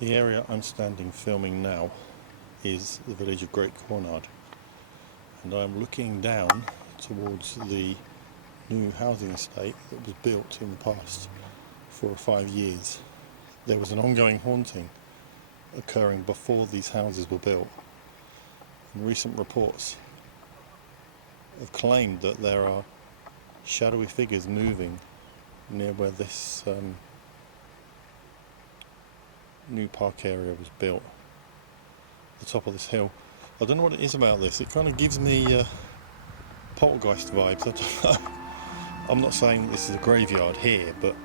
The area I'm standing filming now is the village of Great Cornard, and I'm looking down towards the new housing estate that was built in the past 4 or 5 years. There was an ongoing haunting occurring before these houses were built, and recent reports have claimed that there are shadowy figures moving near where this new park area was built, the top of this hill. I don't know what it is about this. It kind of gives me poltergeist vibes. I don't know. I'm not saying that this is a graveyard here, but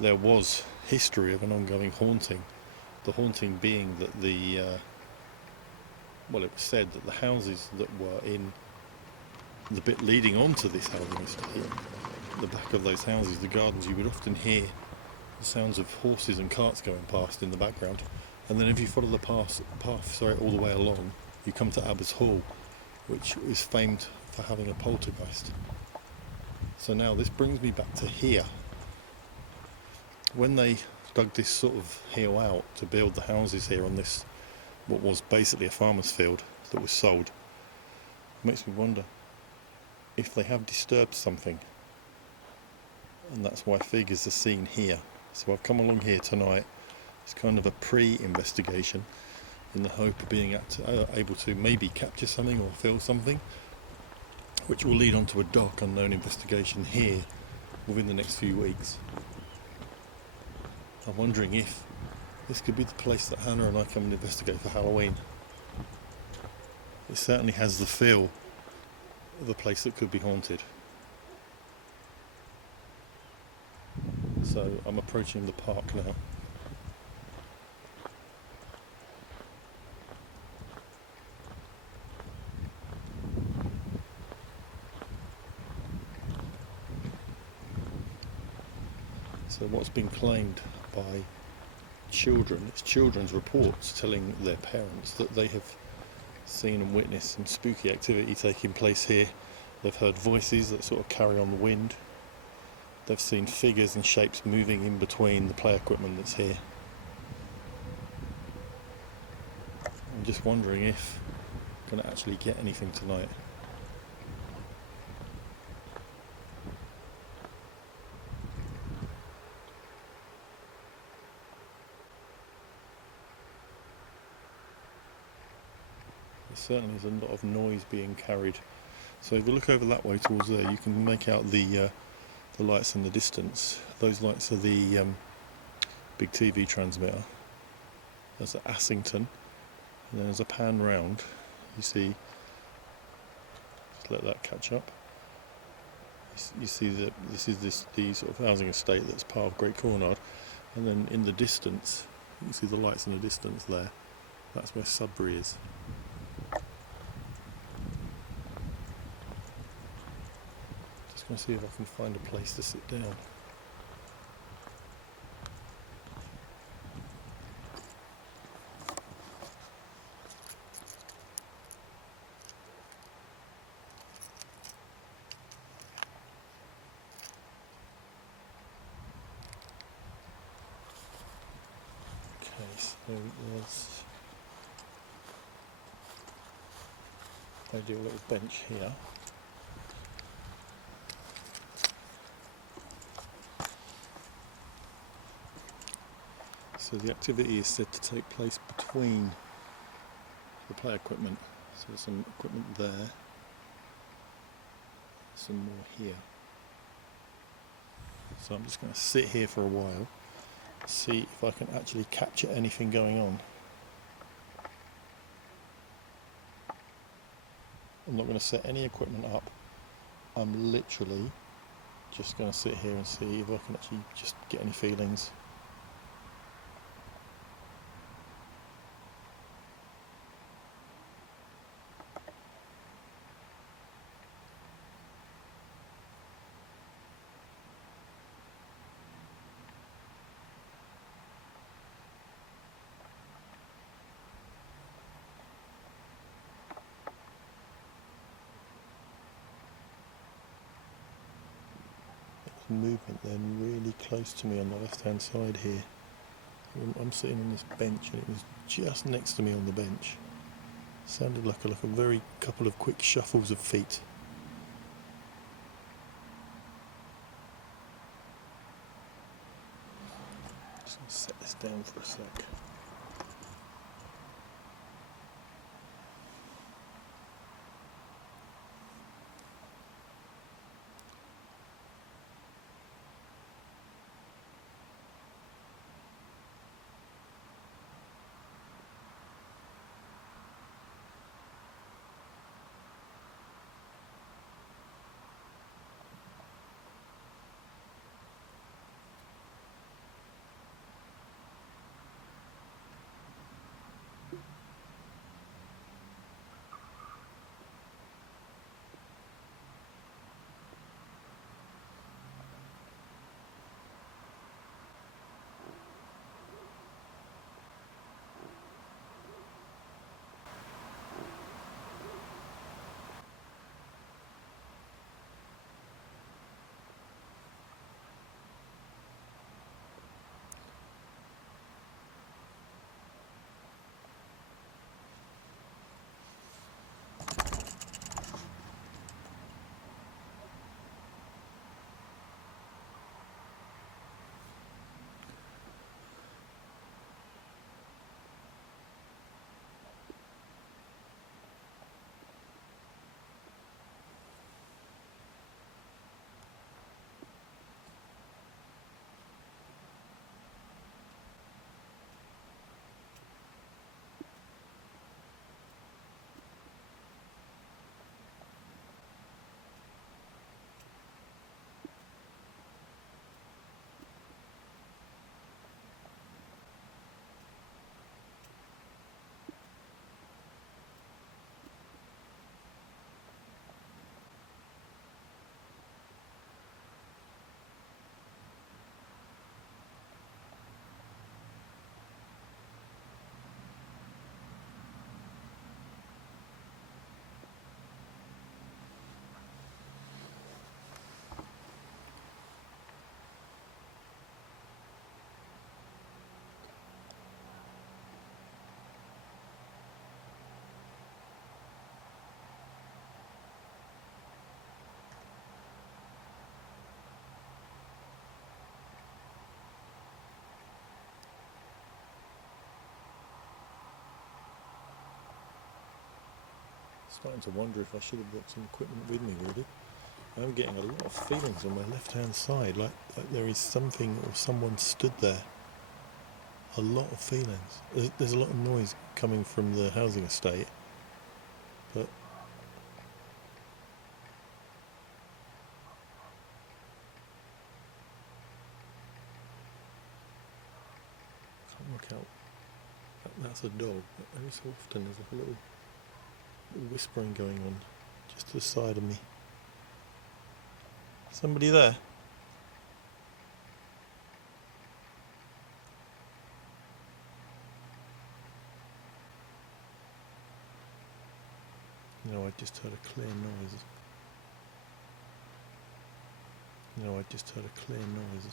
there was history of an ongoing haunting. The haunting being that it was said that the houses that were in the bit leading onto this housing estate, the back of those houses, the gardens, you would often hear the sounds of horses and carts going past in the background. And then if you follow the path all the way along, you come to Abbot's Hall, which is famed for having a poltergeist. So now this brings me back to here. When they dug this sort of hill out to build the houses here on this, what was basically a farmer's field that was sold, it makes me wonder if they have disturbed something, and that's why figures are seen here. So I've come along here tonight. It's kind of a pre-investigation in the hope of being able to maybe capture something or feel something, which will lead on to a dark unknown investigation here within the next few weeks. I'm wondering if this could be the place that Hannah and I come and investigate for Halloween. It certainly has the feel of a place that could be haunted. So I'm approaching the park now. So what's been claimed by children, it's children's reports telling their parents that they have seen and witnessed some spooky activity taking place here. They've heard voices that sort of carry on the wind. They've seen figures and shapes moving in between the play equipment that's here. I'm just wondering if I'm going to actually get anything tonight. There certainly is a lot of noise being carried. So if you look over that way towards there, you can make out the lights in the distance. Those lights are the big TV transmitter. There's Assington, and then as a pan round, you see, just let that catch up. You see that this is the sort of housing estate that's part of Great Cornard, and then in the distance, you see the lights in the distance there. That's where Sudbury is. Just going to see if I can find a place to sit down. Okay, so it was. They do a little bench here. So the activity is said to take place between the play equipment. So there's some equipment there, some more here. So I'm just going to sit here for a while, see if I can actually capture anything going on. I'm not going to set any equipment up. I'm literally just going to sit here and see if I can actually just get any feelings. Movement then really close to me on the left hand side here. I'm sitting on this bench and it was just next to me on the bench. Sounded like a very couple of quick shuffles of feet. Just gonna set this down for a sec. Starting to wonder if I should have brought some equipment with me, really. I'm getting a lot of feelings on my left hand side, like there is something or someone stood there. A lot of feelings. There's a lot of noise coming from the housing estate, but I can't work out. That's a dog, but every so often there's like a little whispering going on just to the side of me. Somebody there? No, I just heard a clear noise. No, I just heard a clear noise.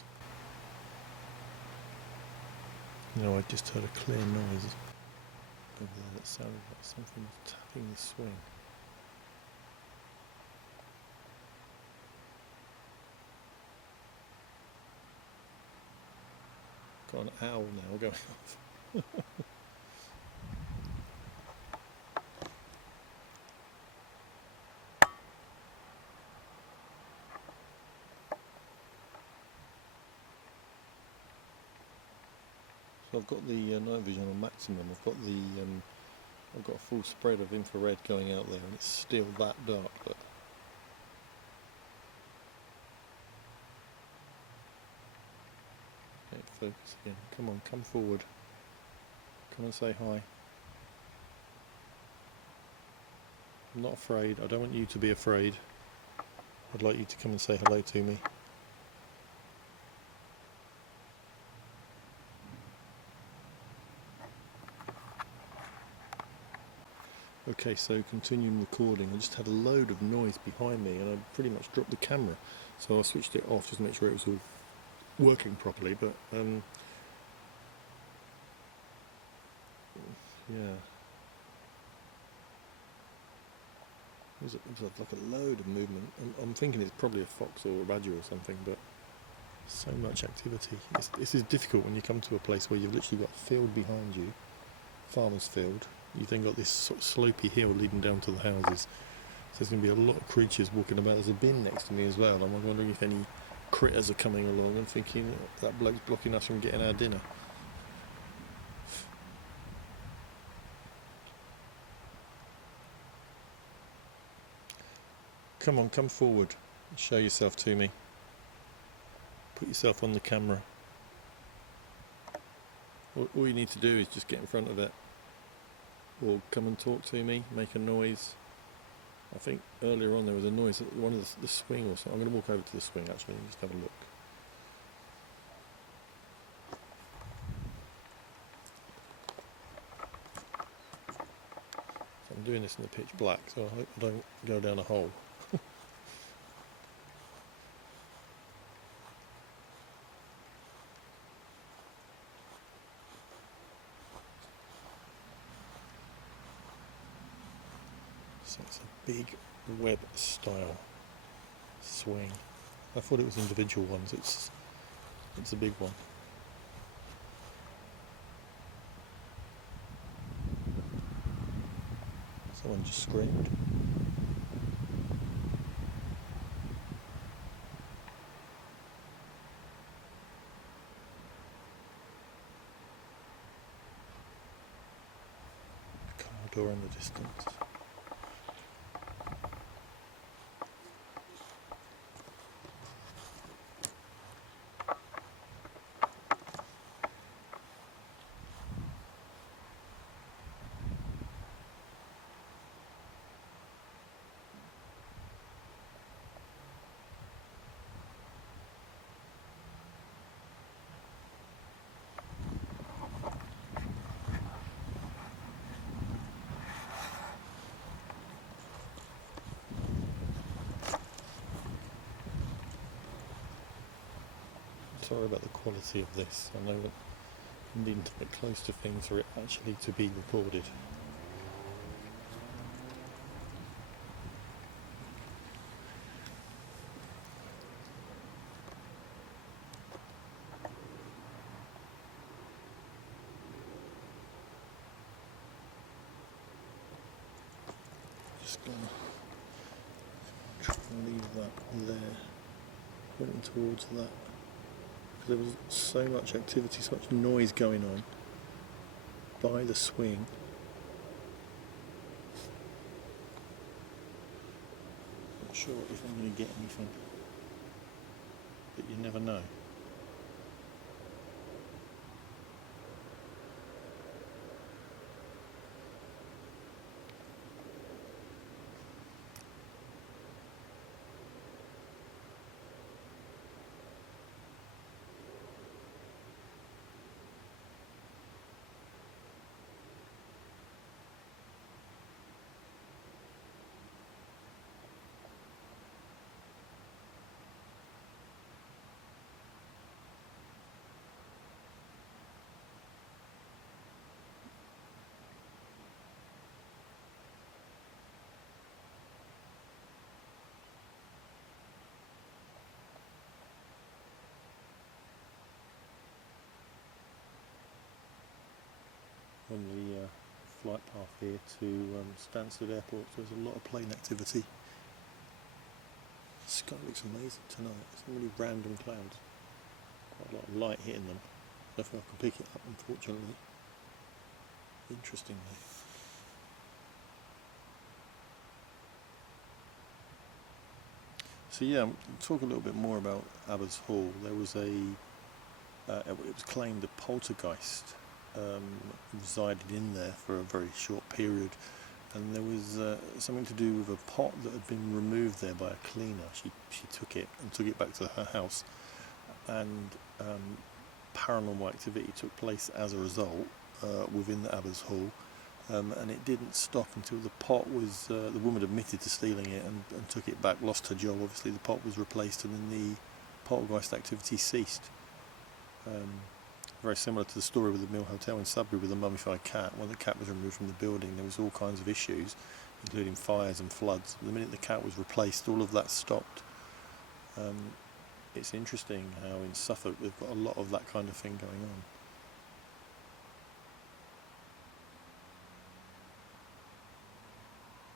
No, I just heard a clear noise. Over there, that sounded like something was tapping the swing. Got an owl now going off. So I've got the night vision on maximum. I've got a full spread of infrared going out there, and it's still that dark. But okay, focus again. Come on, come forward. Come and say hi. I'm not afraid. I don't want you to be afraid. I'd like you to come and say hello to me. Okay, so continuing recording. I just had a load of noise behind me and I pretty much dropped the camera. So I switched it off just to make sure it was all working properly. But Yeah. There's like a load of movement. I'm thinking it's probably a fox or a badger or something, but so much activity. This is difficult when you come to a place where you've literally got a field behind you, farmer's field. You've then got this sort of slopey hill leading down to the houses. So there's going to be a lot of creatures walking about. There's a bin next to me as well. I'm wondering if any critters are coming along and thinking that bloke's blocking us from getting our dinner. Come on, come forward. Show yourself to me. Put yourself on the camera. All you need to do is just get in front of it. Or come and talk to me, make a noise. I think earlier on there was a noise at one of the swing or something. I'm going to walk over to the swing actually and just have a look. So I'm doing this in the pitch black, so I hope I don't go down a hole. So it's a big web style swing. I thought it was individual ones. It's a big one. Someone just screamed. Corridor in the distance. Sorry about the quality of this. I know that I'm needing to get close to things for it actually to be recorded. Just gonna try and leave that there, pointing towards that. There was so much activity, so much noise going on by the swing. Not sure if I'm going to get anything, but you never know. On the flight path here to Stansted Airport, so there's a lot of plane activity. The sky looks amazing tonight. It's really random clouds, quite a lot of light hitting them. So if I can pick it up, unfortunately. Interestingly. So yeah, talk a little bit more about Abbot's Hall. There was it was claimed a poltergeist resided in there for a very short period, and there was something to do with a pot that had been removed there by a cleaner. She took it back to her house, and paranormal activity took place as a result within the Abbot's Hall, and it didn't stop until the pot was the woman admitted to stealing it and took it back, lost her job. Obviously the pot was replaced, and then the poltergeist activity ceased. Very similar to the story with the Mill Hotel in Sudbury with the mummified cat. When the cat was removed from the building, there was all kinds of issues, including fires and floods. The minute the cat was replaced, all of that stopped. It's interesting how in Suffolk they've got a lot of that kind of thing going on.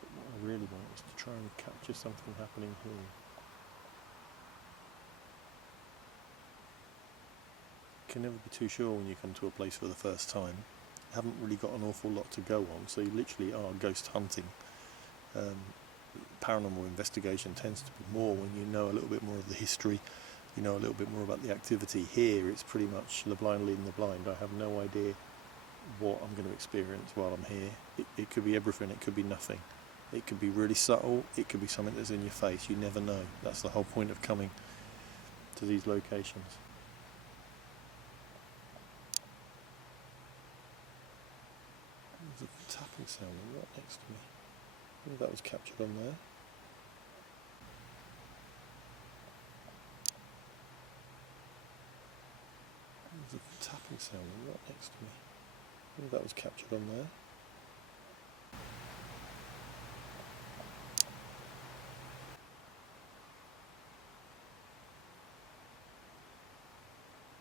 But what I really want is to try and capture something happening here. You can never be too sure when you come to a place for the first time. You haven't really got an awful lot to go on, so you literally are ghost hunting. Paranormal investigation tends to be more when you know a little bit more of the history, you know a little bit more about the activity. Here it's pretty much the blind leading the blind. I have no idea what I'm going to experience while I'm here. It could be everything, it could be nothing. It could be really subtle, it could be something that's in your face. You never know. That's the whole point of coming to these locations. There's a tapping sound right next to me. I wonder if that was captured on there. There's a tapping sound right next to me. I wonder if that was captured on there.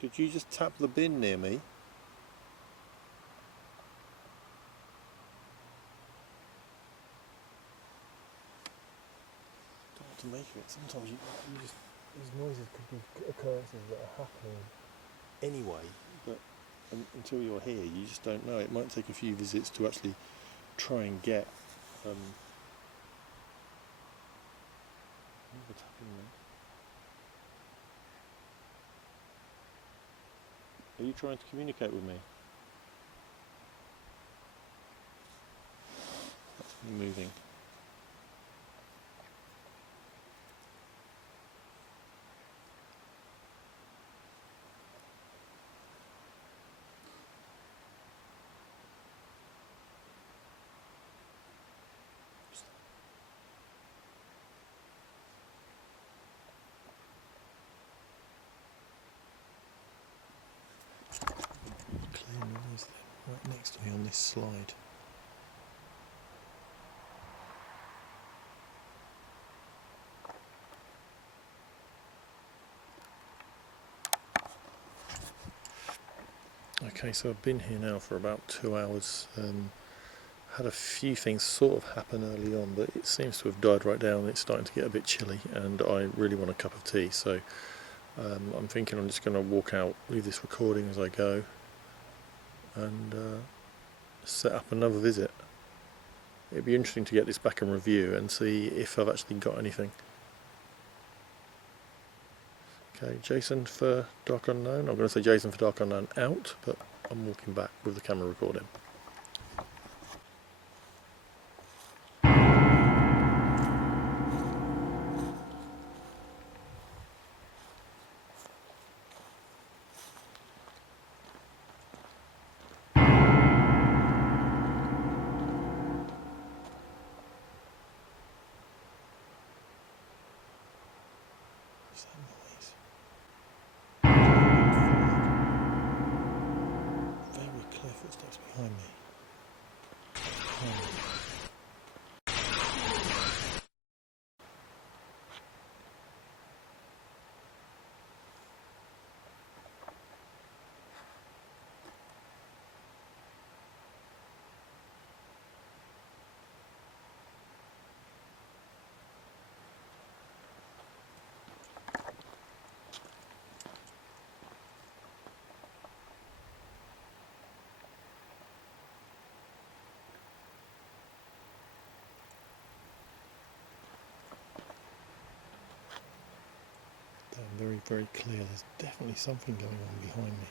Did you just tap the bin near me? Don't know what to make of it. Sometimes you just, these noises could be occurrences that are happening anyway, but until you're here you just don't know. It might take a few visits to actually try and get another tapping there. Are you trying to communicate with me? That's me moving. Clear noise there, right next to me on this slide. Okay, so I've been here now for about 2 hours. Had a few things sort of happen early on, but it seems to have died right down. It's starting to get a bit chilly and I really want a cup of tea, so I'm thinking I'm just going to walk out, leave this recording as I go, and set up another visit. It'd be interesting to get this back in review and see if I've actually got anything. Okay, Jason for dARK uNKNOWN. I'm going to say Jason for dARK uNKNOWN out, but I'm walking back with the camera recording. What's that noise? Very clear footsteps behind me. Very, very clear. There's definitely something going on behind me.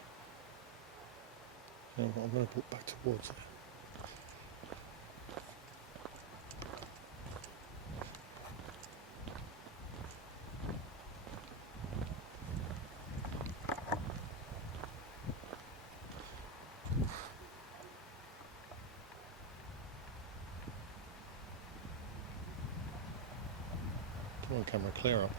Now I'm going to walk back towards it. Come on, camera, clear up.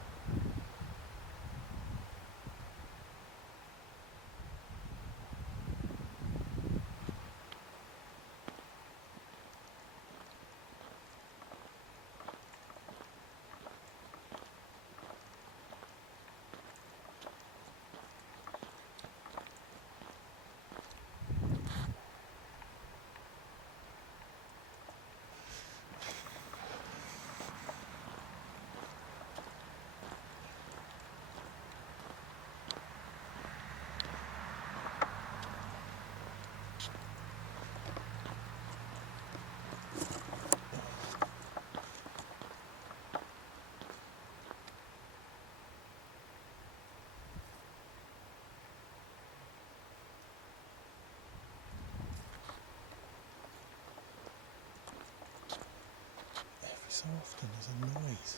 so often there's a noise.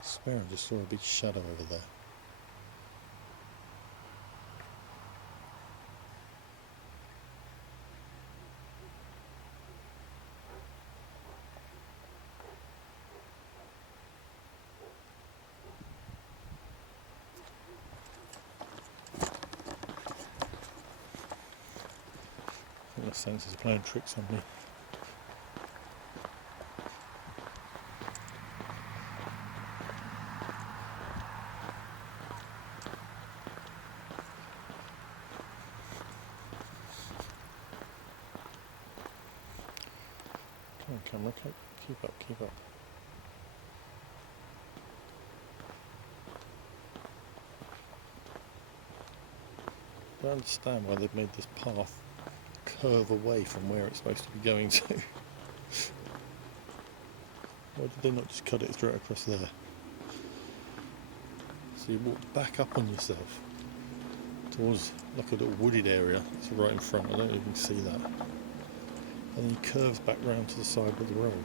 I swear I just saw a big shadow over there. I think the sensor's playing tricks on me. Come on, camera, keep up, keep up. I don't understand why they've made this path curve away from where it's supposed to be going to. Why did they not just cut it straight across there? So you walk back up on yourself towards like a little wooded area that's right in front. I don't even see that. And then he curves back round to the side of the road.